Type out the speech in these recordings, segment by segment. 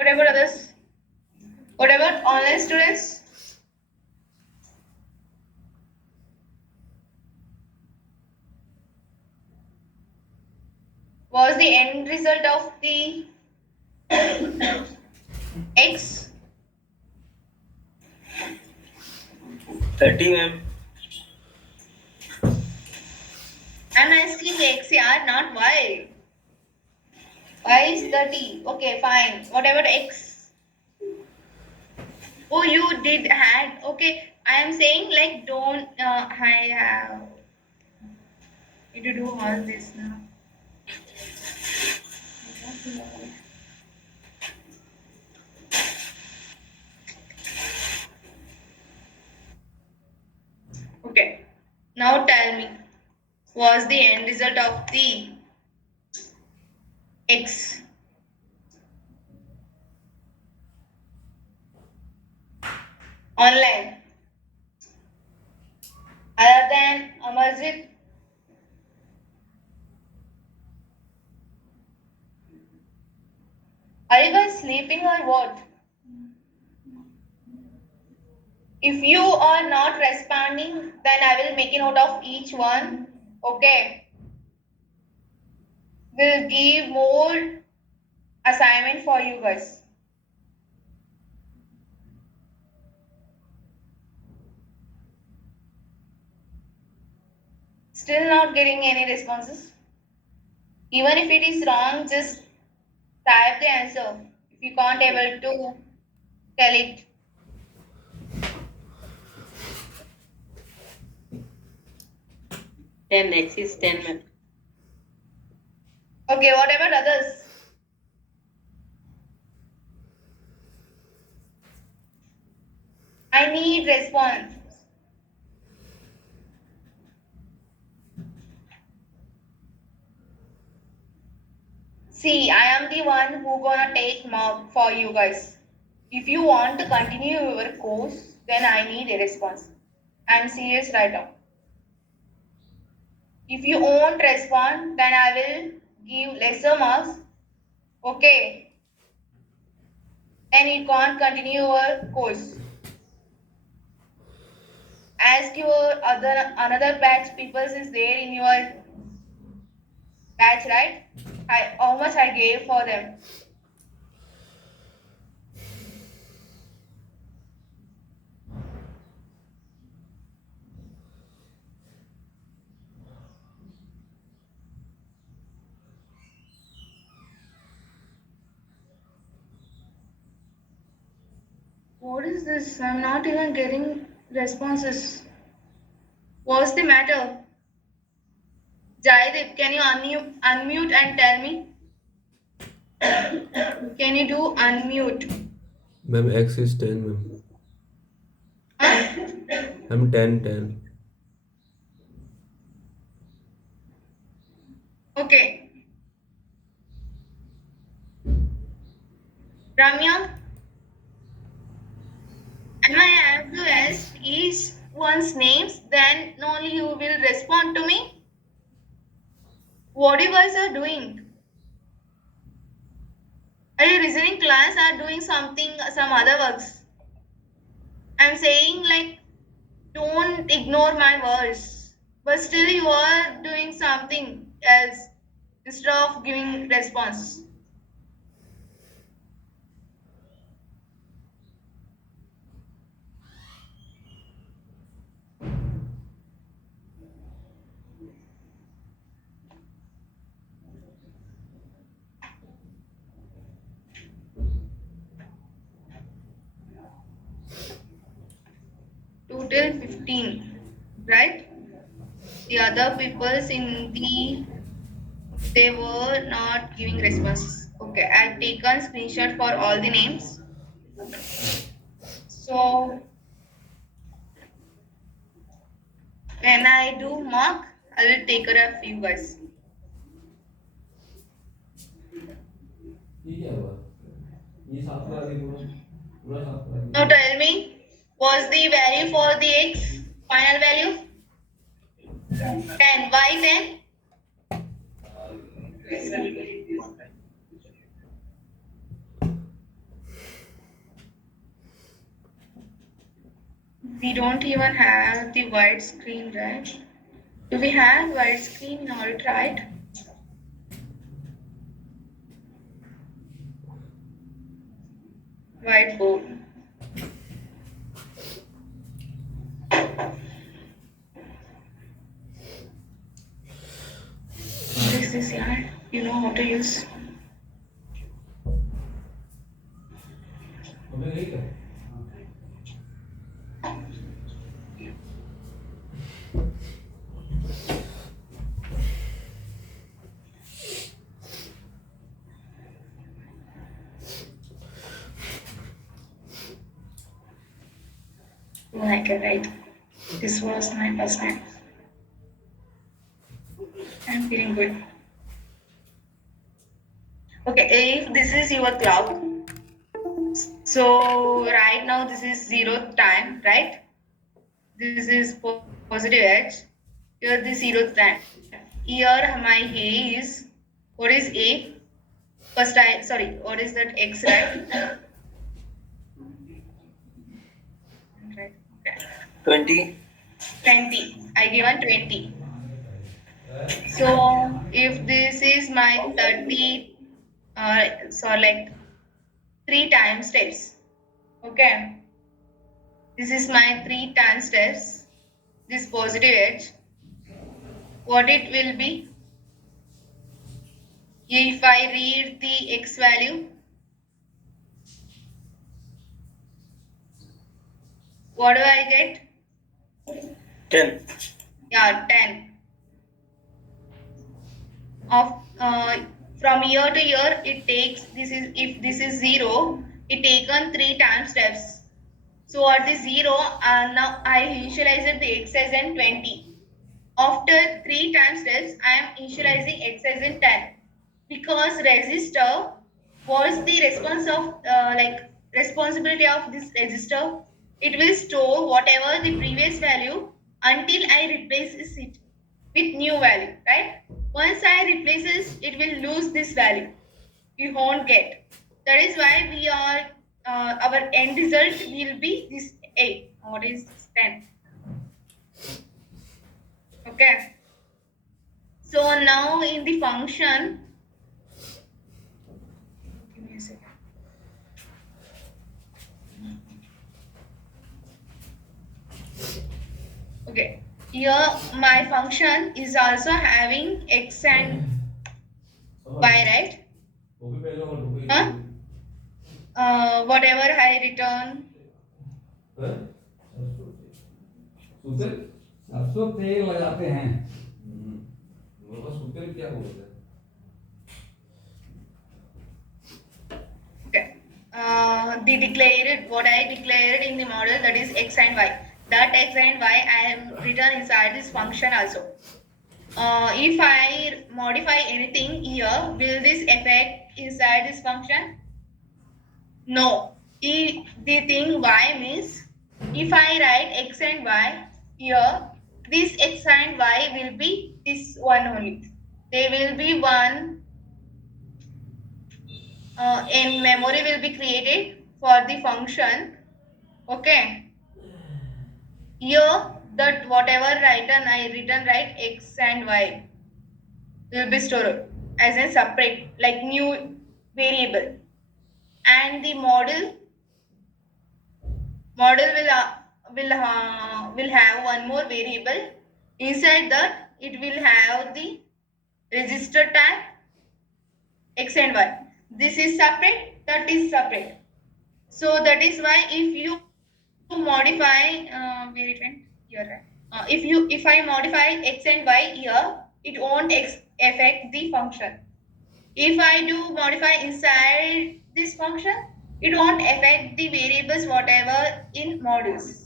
What about others? What about online students? Was the end result of the X? 30, ma'am. I'm asking X, yeah, not Y. Y is 30. Okay, fine. What about X? Oh, you did add. Okay, I am saying like don't. I have need to do all this now. Okay, now tell me, was the end result of the X online other than Amarjit? Are you guys sleeping or what? If you are not responding, then I will make a note of each one. Okay, we'll give more assignment for you guys. Still not getting any responses. Even if it is wrong, just type the answer. If you can't able to tell it. 10, X is 10, ma'am. Okay, what about others? I need response. See, I am the one who gonna take mark for you guys. If you want to continue your course, then I need a response. I'm serious right now. If you won't respond, then I will give lesser marks. Okay, then you can't continue your course. Ask your other another batch people is there in your batch, right? How much I gave for them. What is this? I'm not even getting responses. What's the matter? Jaideep, can you unmute and tell me? Can you do unmute? Ma'am, X is 10, ma'am. Huh? I'm 10, 10. Okay. Ramya, am I have to ask each one's names? Then only you will respond to me. What you guys are doing? Are you listening class or doing something, some other works? I'm saying like don't ignore my words. But still you are doing something else instead of giving response. Total 15, right? The other peoples in the they were not giving responses. Okay, I've taken screenshot for all the names. So when I do mark, I will take care of you guys. Now tell me, was the value for the x final value 10? Why 10? We don't even have the wide screen, right? Do we have wide screen in Alt, right? Whiteboard. What is this, yeah? You know how to use? Oh, I can write. This was my first time. I'm feeling good. Okay, if this is your clock, so right now this is zero time, right? This is positive edge. Here the zero time. Here my A is, what is A? First I, sorry, what is that X, right? Right. Okay. 20. 20. I given 20. So if this is my 30, so like 3 times steps. Okay. This is my 3 times steps. This positive edge. What it will be? If I read the X value, what do I get? 10. Yeah, 10. Of from year to year, it takes, this is, if this is 0, it taken 3 times steps. So at the 0, now I initialized the X as in 20. After 3 times steps, I am initializing X as in 10. Because register was the response of responsibility of this register. It will store whatever the previous value until I replaces it with new value, right? Once I replaces, it will lose this value. We won't get. That is why we are our end result will be this 8. What is this 10? Okay. So now in the function, give me a second. Okay. Here my function is also having x and y, right? Huh? Whatever I return. सरसों तेल लगाते हैं। Okay. The declared, what I declared in the model, that is x and y. That x and y I am written inside this function also. If I modify anything here, will this affect inside this function? No. The thing y means, if I write x and y here, this x and y will be this one only. They will be one, in memory will be created for the function. Okay. Here that whatever I written right, x and y will be stored as a separate, like new variable. And the model will have one more variable. Inside that it will have the register type x and y. This is separate, that is separate. So that is why if you modify, where it went here, right? If I modify x and y here, it won't affect the function. If I do modify inside this function, it won't affect the variables whatever in modules.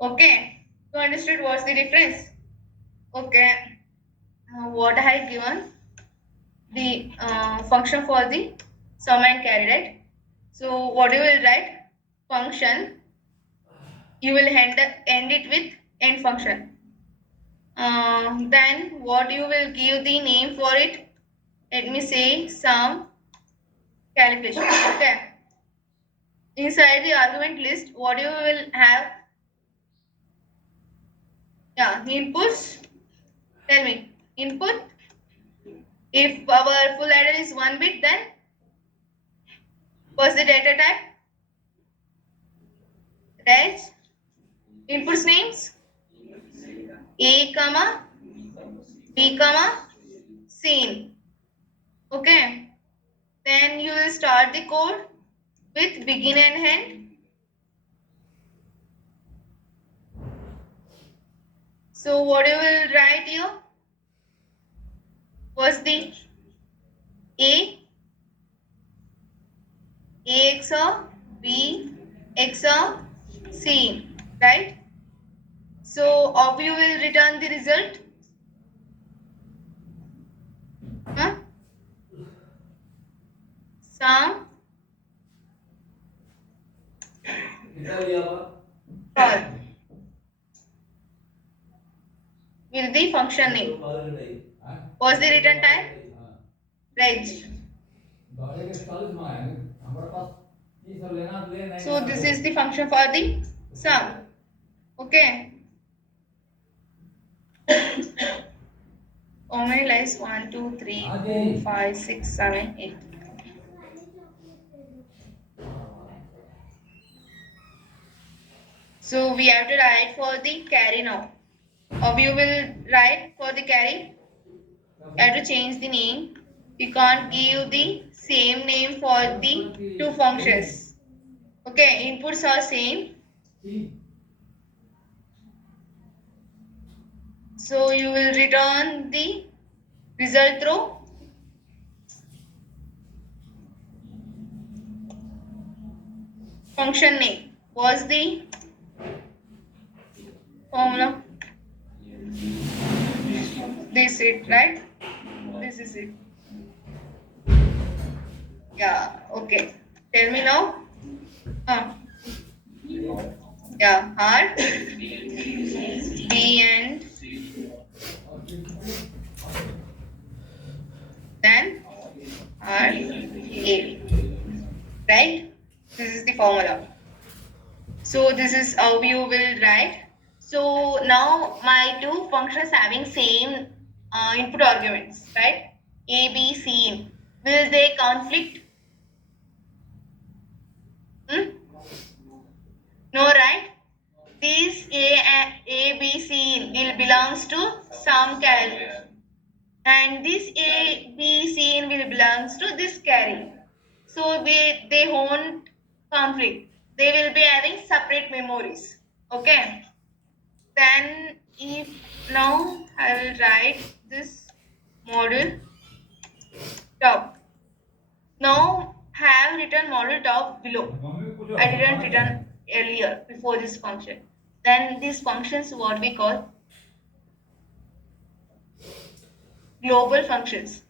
Okay, you understood what's the difference? Okay, what I had given the function for the sum and carry, right? So what you will write? Function, you will end it with end function. Then what you will give the name for it? Let me say sum calculation. Okay. Inside the argument list, what you will have? Yeah, inputs. Tell me. Input. If our full adder is 1 bit, then what's the data type? Reg. Inputs names. A, comma, B, comma, scene. Okay. Then you will start the code with begin and end. So what you will write here was the A, A XOR B XOR C, right? So ob you will return the result. Huh? Sum or with the function name. What's the return type? Reg. गाड़ी के 40 मंगाएंगे हमारे पास 30 और लेना ले नहीं So लेना this low is the function for the sum. Okay. How many lines? 1, 2, 3, हाँ 4, जी 5, 6, 7, 8. So we have to write for the carry now. Or we will write for the carry. You have to change the name. We can't give the same name for the two functions. Okay, inputs are same. So you will return the result through function name. Was the formula? This it, right? This is it. Yeah, okay. Tell me now. Yeah, hard. B and then hard A. Right? This is the formula. So this is how you will write. So now my two functions having same input arguments, right? A, B, C. Will they conflict? Hmm? No, right? These A, B, C will belongs to some carry, and this A, B, C will belongs to this carry. So they won't conflict. They will be having separate memories. Okay. Then if now I will write this model top. Now have written model top below. Mummy को जो I didn't हमारा written earlier before this function. Then these functions what we call global functions.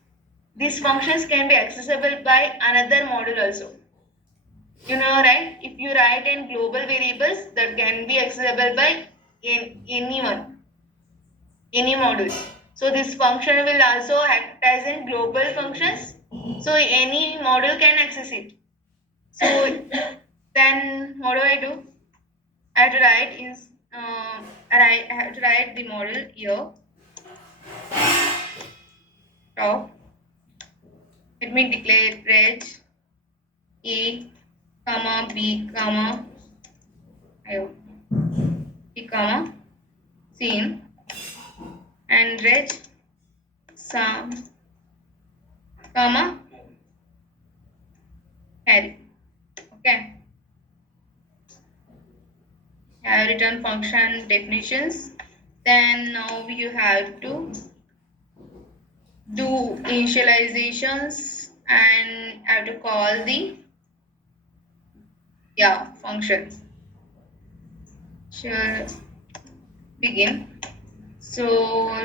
These functions can be accessible by another model also. You know, right? If you write in global variables that can be accessible by anyone, any module. So this function will also act as in global functions. So any module can access it. So then what do I do? I have to write is I have to write the model here. Top. Let me declare reg A, comma B, comma B, comma scene and reg sum, comma carry. Okay. Have return function definitions. Then now you have to do initializations and have to call the function. Sure, begin. So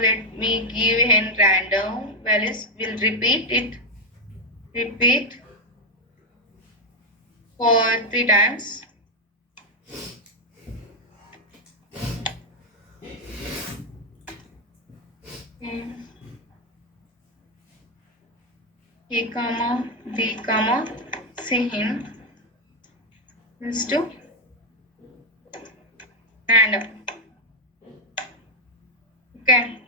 let me give in random values. We'll repeat it. Repeat for 3 times. A comma B comma C him is to random. Okay.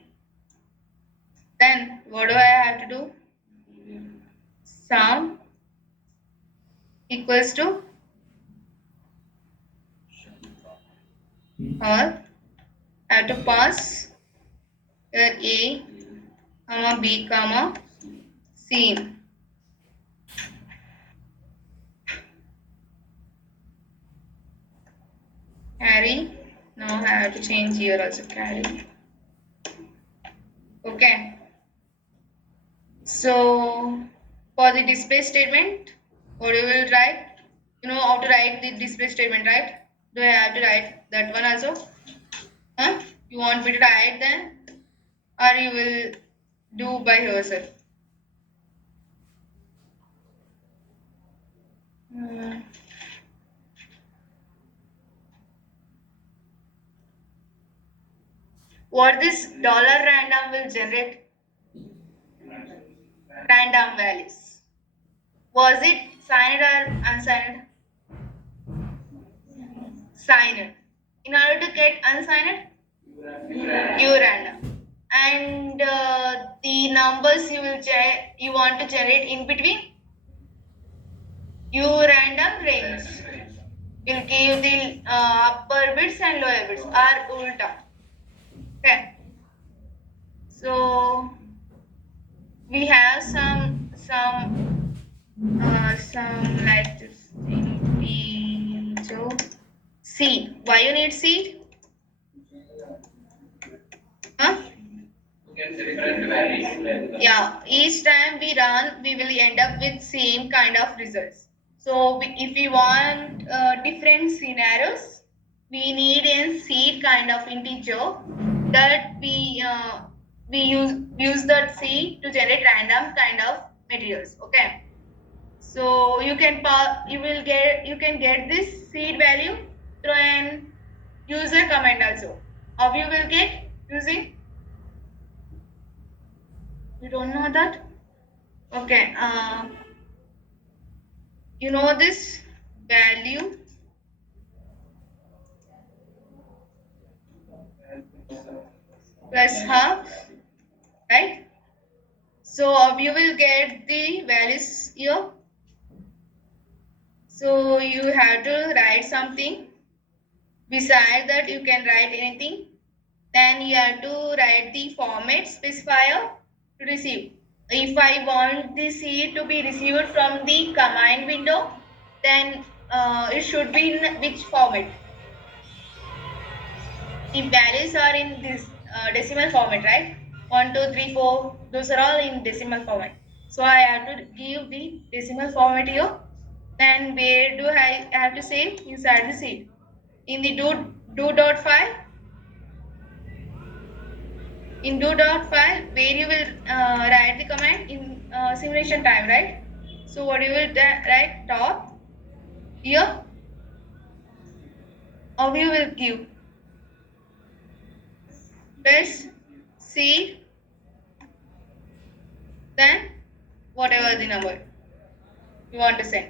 Then what do I have to do? Sum equals to or have to pass here A comma B comma C. Carry. Now I have to change here also carry. Okay. So for the display statement, what you will write? You know how to write the display statement, right? Do I have to write that one also? Huh? You want me to write then? Or you will do by yourself? Hmm. What this dollar random will generate random values. Was it signed or unsigned? Signed. In order to get unsigned, you random. And the numbers you want to generate in between, you random range. Will give the upper bits and lower bits or ulta. Okay. So we have some like this thing. So seed. Why you need seed? Huh? Yeah, each time we run, we will end up with same kind of results. So if we want different scenarios, we need a seed kind of integer that we use that seed to generate random kind of materials. Okay. So you can get this seed value through an user command also. How you will get using? You don't know that? Okay. You know this value plus half, right? So you will get the values here. So you have to write something. Beside that, you can write anything. Then you have to write the format specifier to receive. If I want the seed to be received from the command window, then it should be in which format? The values are in this decimal format, right? 1, 2, 3, 4, those are all in decimal format. So I have to give the decimal format here. Then where do I have to save? Inside the seed. In the do dot file, in do dot file, where you will write the command in simulation time, right? So what you will write dot here, or you will give press seed, then whatever the number you want to send.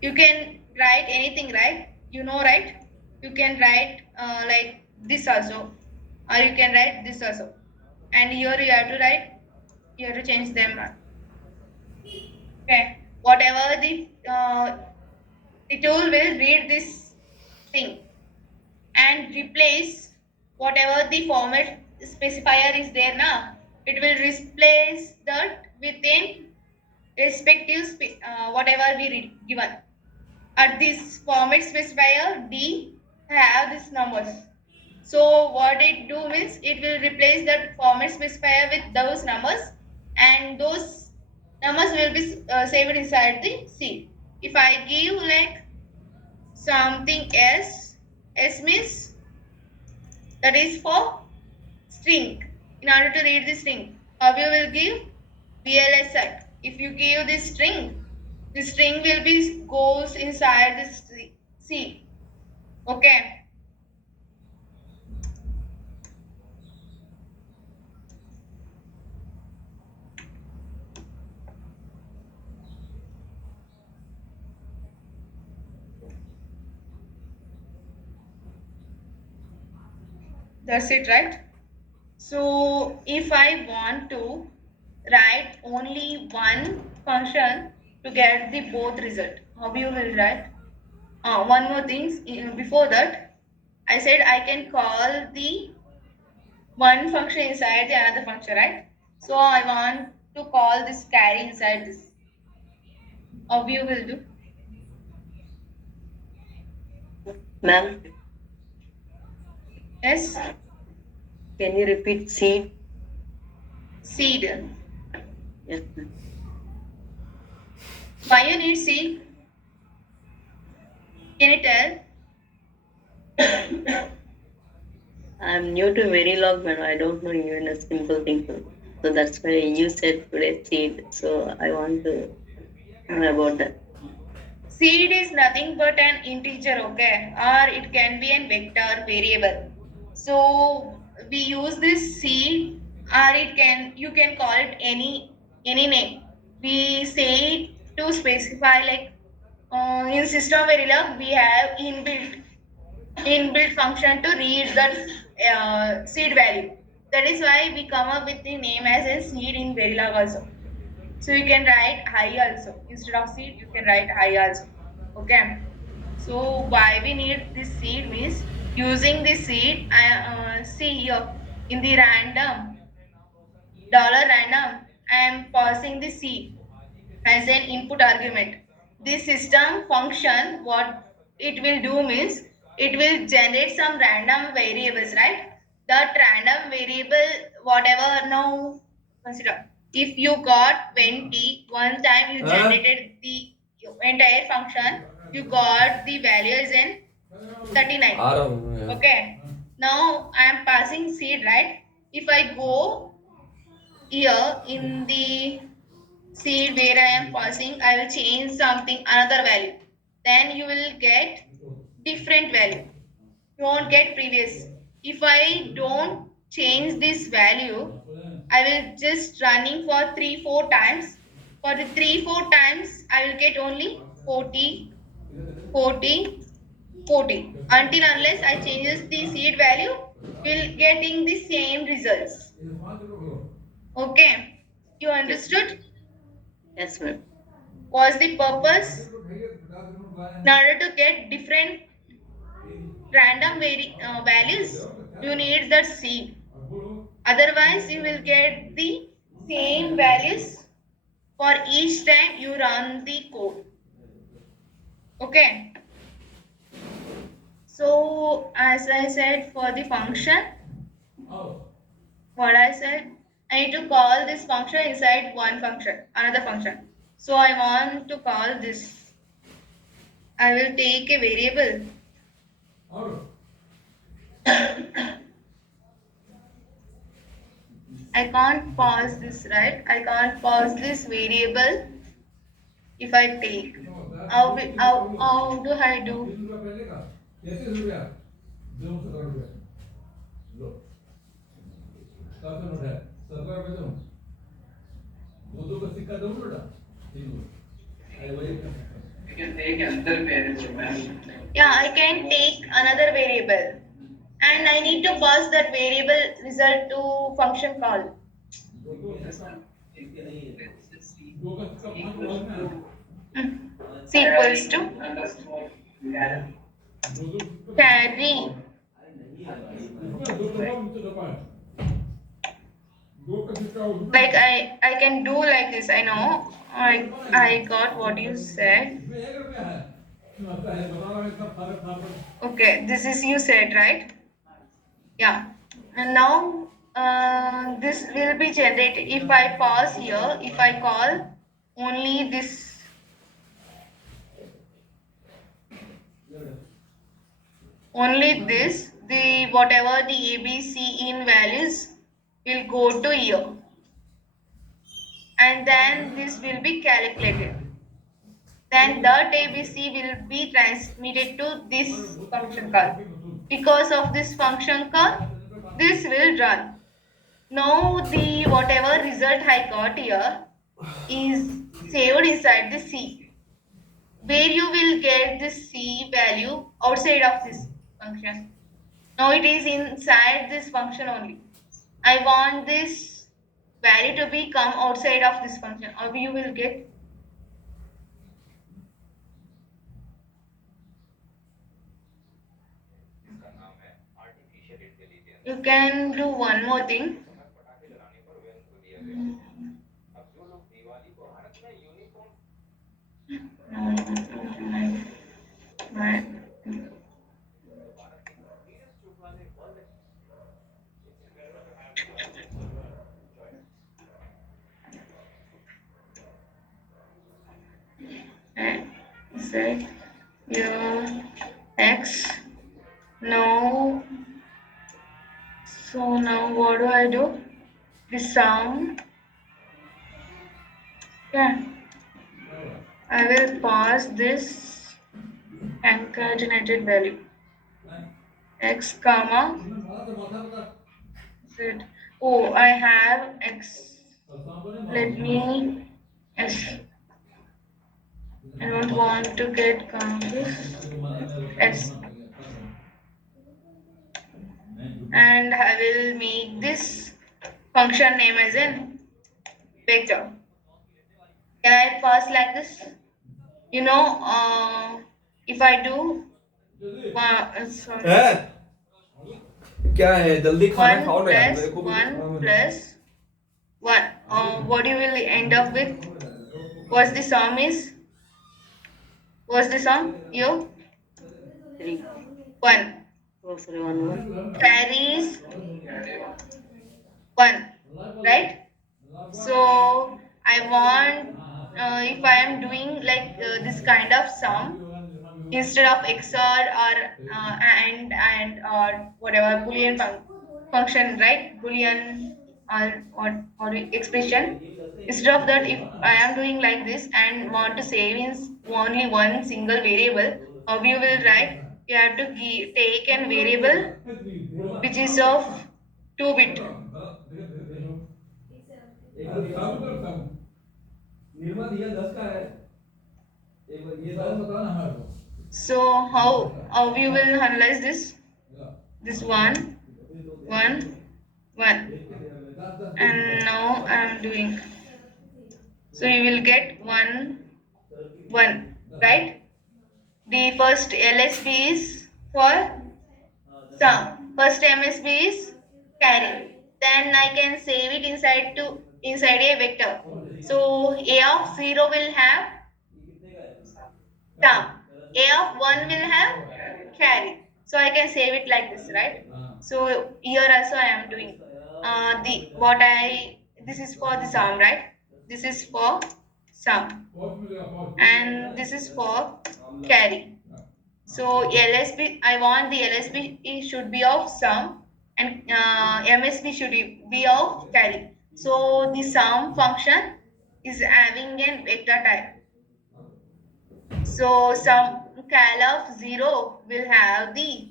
You can write anything, right? You know, right? You can write like this also, or you can write this also. And here you have to write, you have to change them. Okay. Whatever the tool will read this thing and replace whatever the format specifier is there now. It will replace that within respective whatever we given. At this format specifier D have these numbers. So what it do means it will replace that format specifier with those numbers, and those numbers will be saved inside the C. If I give like something else, S means that is for string. In order to read the string, how you will give VLSI. If you give this string, the string will be goes inside this C. Okay, that's it, right? So if I want to write only one function to get the both result, how you will write? One more thing before that, I said I can call the one function inside the another function, right? So I want to call this carry inside this. How you will do? Ma'am, Yes, can you repeat seed? seed. Yes, ma'am. Why you need seed? Can you tell? I'm new to Verilog, but I don't know even a simple thing. So that's why you said today seed. So I want to know about that. Seed is nothing but an integer, okay? Or it can be a vector variable. So we use this seed, or it can you can call it any name. We say it to specify like in system Verilog we have inbuilt function to read that seed value. That is why we come up with the name as a seed in Verilog also. So you can write high also. Instead of seed, you can write high also. Okay. So why we need this seed means using this seed, I see here in the random $random, I am passing the seed as an input argument. This system function, what it will do means it will generate some random variables, right? That random variable, whatever now consider. If you got 20, one time you Huh? generated the entire function, you got the value as in 39. आ रहा हूँ यार. Okay. Now I am passing seed, right? If I go here in the seed where I am passing, I will change something, another value. Then you will get different value. You won't get previous. If I don't change this value, I will just running for 3 4 times. For the 3 4 times, I will get only 40 40 40 until unless I changes the seed value, will getting the same results. Okay, you understood? Yes, ma'am. Was the purpose in order to get different random values, you need that seed. Otherwise, you will get the same values for each time you run the code. Okay. So, as I said, for the function, what I said, I need to call this function inside one function, another function. So, I want to call this. I will take a variable. I can't pause this, right? I can't pause this variable if I take. How do I do? Yeah, I can take another variable and I need to pass that variable result to function call. Hmm. C equals to carry. Like I can do like this. I know. I got what you said. Okay, this is you said, right? Yeah. And now this will be generated. If I pause here, if I call only this, only this, the whatever the ABC in values will go to here, and then this will be calculated. Then that ABC will be transmitted to this function call. Because of this function call, this will run. Now the whatever result I got here is saved inside the C, where you will get this C value outside of this function. Now it is inside this function only. I want this value to be come outside of this function, or you will get. You can do one more thing. No, my- Z your x. Now, so now what do I do? The sum. Yeah, I will pass this concatenated value x comma माला तो माथा पता z. Oh, I have x. कल शाम को नहीं मारा Let नहीं मारा me s. I इधर don't मारा want to get हाँ confused. तुम्हारे को मारा मैं बताया S, होना चाहिए कसम मैं झूठी and I will make this function name as an vector. Can I pass like this? You know, if I do जल्दी sorry, है क्या है जल्दी खाना one खाओ ना यार plus मेरे को भी कुछ one काम है ना plus one. What you will end up with? तो What's the sum is? What's the sum? You 3. one Oh, sorry, 1 1. carries one, right? So I want if I am doing like this kind of sum instead of XOR or and or whatever Boolean function, right? Boolean or expression. Instead of that, if I am doing like this and want to save in only one single variable, how you will write? You have to take an variable which is of 2 bit. Nirma दिया 10 का है एक बार ये दाम बताओ ना हमारे को So how we will analyze this? This one, one, and now I am doing. So you will get one, right? The first LSB is for sum. First MSB is carry. Then I can save it inside a vector. So A of 0 will have term. A of 1 will have carry. So I can save it like this, right? So here also I am doing the what I this is for the sum, right? This is for sum and this is for carry. So LSB, I want the LSB should be of sum and MSB should be of carry. So the sum function is having an vector type. So some cal of 0 will have the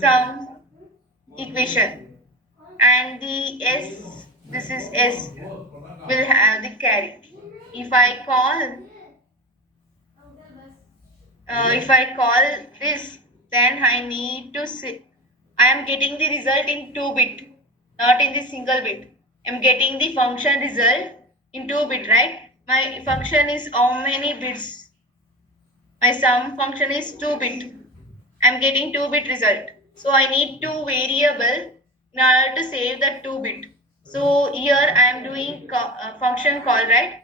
sum equation and the S, this is S, will have the carry. If I call if I call this, then I need to say I am getting the result in 2 bit, not in the single bit. I'm getting the function result in 2 bit, right? My function is how many bits? My sum function is 2 bit. I'm getting 2 bit result. So I need two variable in order to save the 2 bit. So here I am doing function call, right?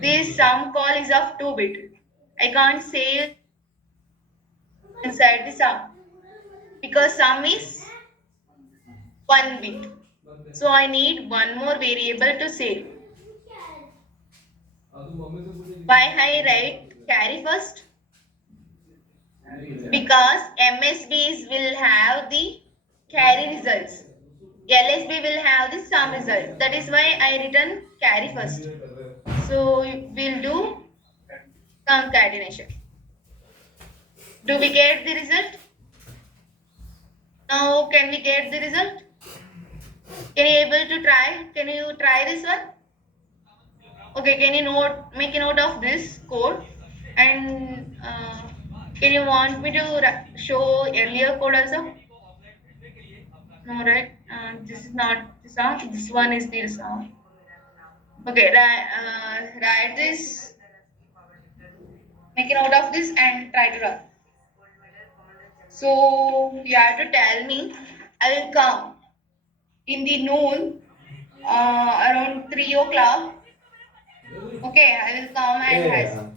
This sum call is of 2 bit. I can't save inside the sum because sum is 1 bit. So I need one more variable to save. Why I write carry first? Because MSBs will have the carry results. LSB will have the sum result. That is why I written carry first. So we'll do concatenation. Do we get the result? Now can we get the result? Can you able to try? Can you try this one? Okay, can you make a note of this code and can you want me to show earlier code also? No, right? This is not the song. This one is the song. Okay, write this, make a note of this, and try to run. So you have to tell me. I will come in the noon, around 3 o'clock. Okay, I will come and has. Yeah.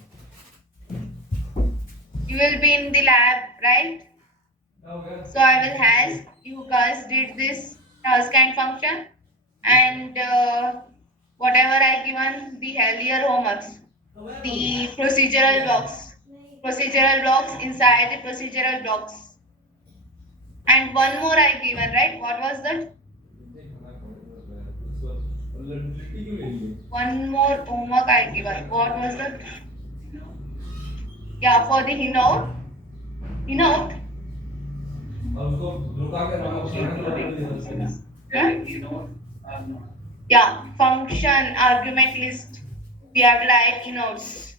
You will be in the lab, right? So I will has you guys did this task and function, and whatever I given the earlier homeworks, the procedural blocks inside the procedural blocks, and one more I given, right? What was that? One more homework I given. What was that? Yeah, for the Hinout. Huh? Yeah, function argument list. We have to write Hinouts.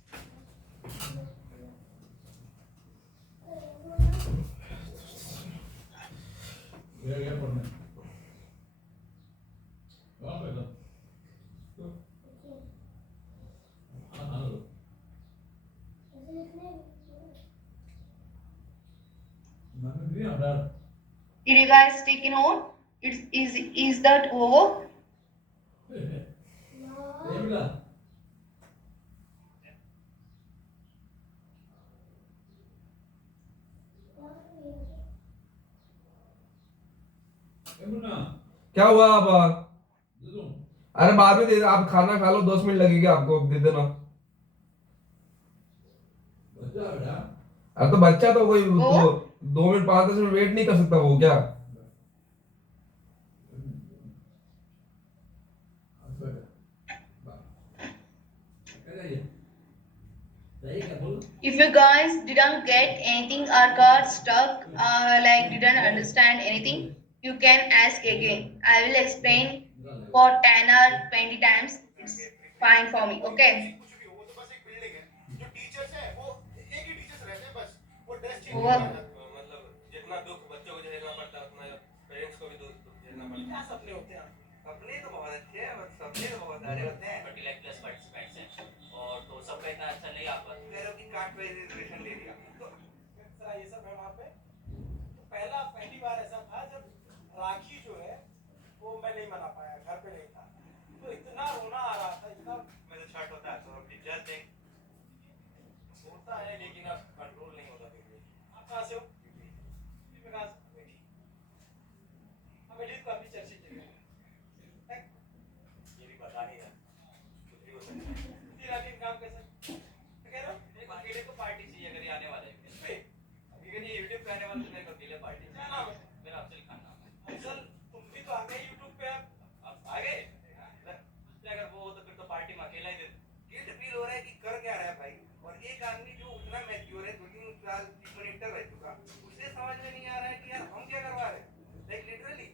Did you guys take a note? Is that over? क्या हुआ अब? अरे बाद में दे, आप खाना खा लो, 10 minute लगेगा आपको, दे देना। अरे तो बच्चा तो कोई तो Over? 2 मिनट 5-10 मिनट वेट नहीं कर सकता वो क्या? If you guys didn't get anything or got stuck, like didn't understand anything, you can ask again. I will explain for 10 or 20 times. It's fine for me. Okay. कुछ भी हो वो तो बस एक बिल्डिंग है जो टीचर्स है वो एक ही टीचर्स रहते हैं बस वो ड्रेस चेंज करके आ Over. जाते हैं मतलब जितना दुख बच्चों को झेलना पड़ता है उतना पेरेंट्स को भी दुख झेलना पड़ता है क्या सपने होते हैं सपने तो बहुत अच्छे हैं बस सपने तो बहुत सारे होते हैं 20 लाख प्लस पार्टिसिपेंट्स हैं और तो सबका इतना अच्छा नहीं आ पाता कह रहे हो कि कार्ड पे रिजर्वेशन ले लिया तो सर ये सब है वहाँ पे तो पहली बार ऐसा था जब राखी जो है वो मैं नहीं मना पाया घर पे नहीं था तो इतना रोना आ रहा था इतना मेरे शर्ट होता है तो अभी जज देख होता है लेकिन अब कंट्रोल नहीं होता फिर भी आप कहाँ से हो मैं कहाँ से बैठी अमेठी काफी चर्चित जगह है ये भी पता नहीं था कुछ भी हो सकता है तेरा दिन काम कैसा कह रहा हूँ एक अकेले को पार्टी चाहिए अगर ये आने वाला है इस पे अगर ये यूट्यूब पे आने वाला तो मैं अकेले पार्टी क्या नाम है मेरा अफजल खान नाम है अफजल तुम भी तो आ गए यूट्यूब पे अब आ गए अगर वो हो तो फिर तो पार्टी में अकेला ही दे गिल्ट फील हो रहा है कि कर क्या रहा है भाई और एक आदमी जो उतना मैच्योर है 2-3 साल ट्रीटमेंट इंटर रह चुका उसे समझ में नहीं आ रहा है कि यार हम क्या करवा रहे हैं लाइक लिटरली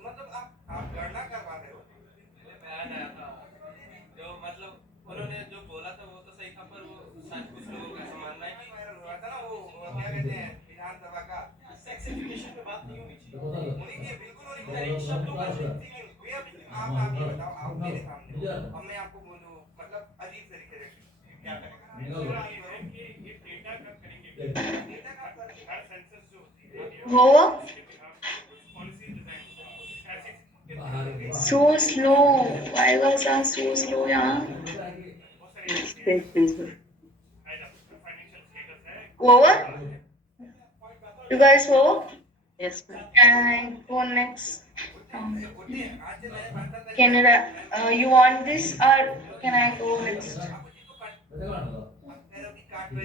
मतलब आप गणना करवा रहे हो बयान आया था जो मतलब उन्होंने जो बोला था वो तो सही था पर वो शायद कुछ लोगों का ऐसा मानना है कि वायरल हुआ था ना वो क्या कहते हैं विधानसभा का सेक्स एजुकेशन पे बात नहीं होनी चाहिए होनी चाहिए बिल्कुल होनी चाहिए शब्दों का लेकिन वे अभी आप ये बताओ आप मेरे सामने हो अब मैं आपको बोलूं मतलब अजीब तरीके से क्या करेंगे कि ये डेटा कब करेंगे डेटा का हर सेंसस जो होती है Over. पॉलिसी डिजाइन ऐसी So slow. Why was I so slow, yeah? बहुत सारी एजेंसी है Great, please. फाइनेंशियल स्टेटस है Over. You guys over? Yes, ma'am. Can I go next? होते हैं आज से मैंने 5 साल Can पहले you want this or can I go next? आप उसी को काट अब कह रहे हो कि कार्ड पे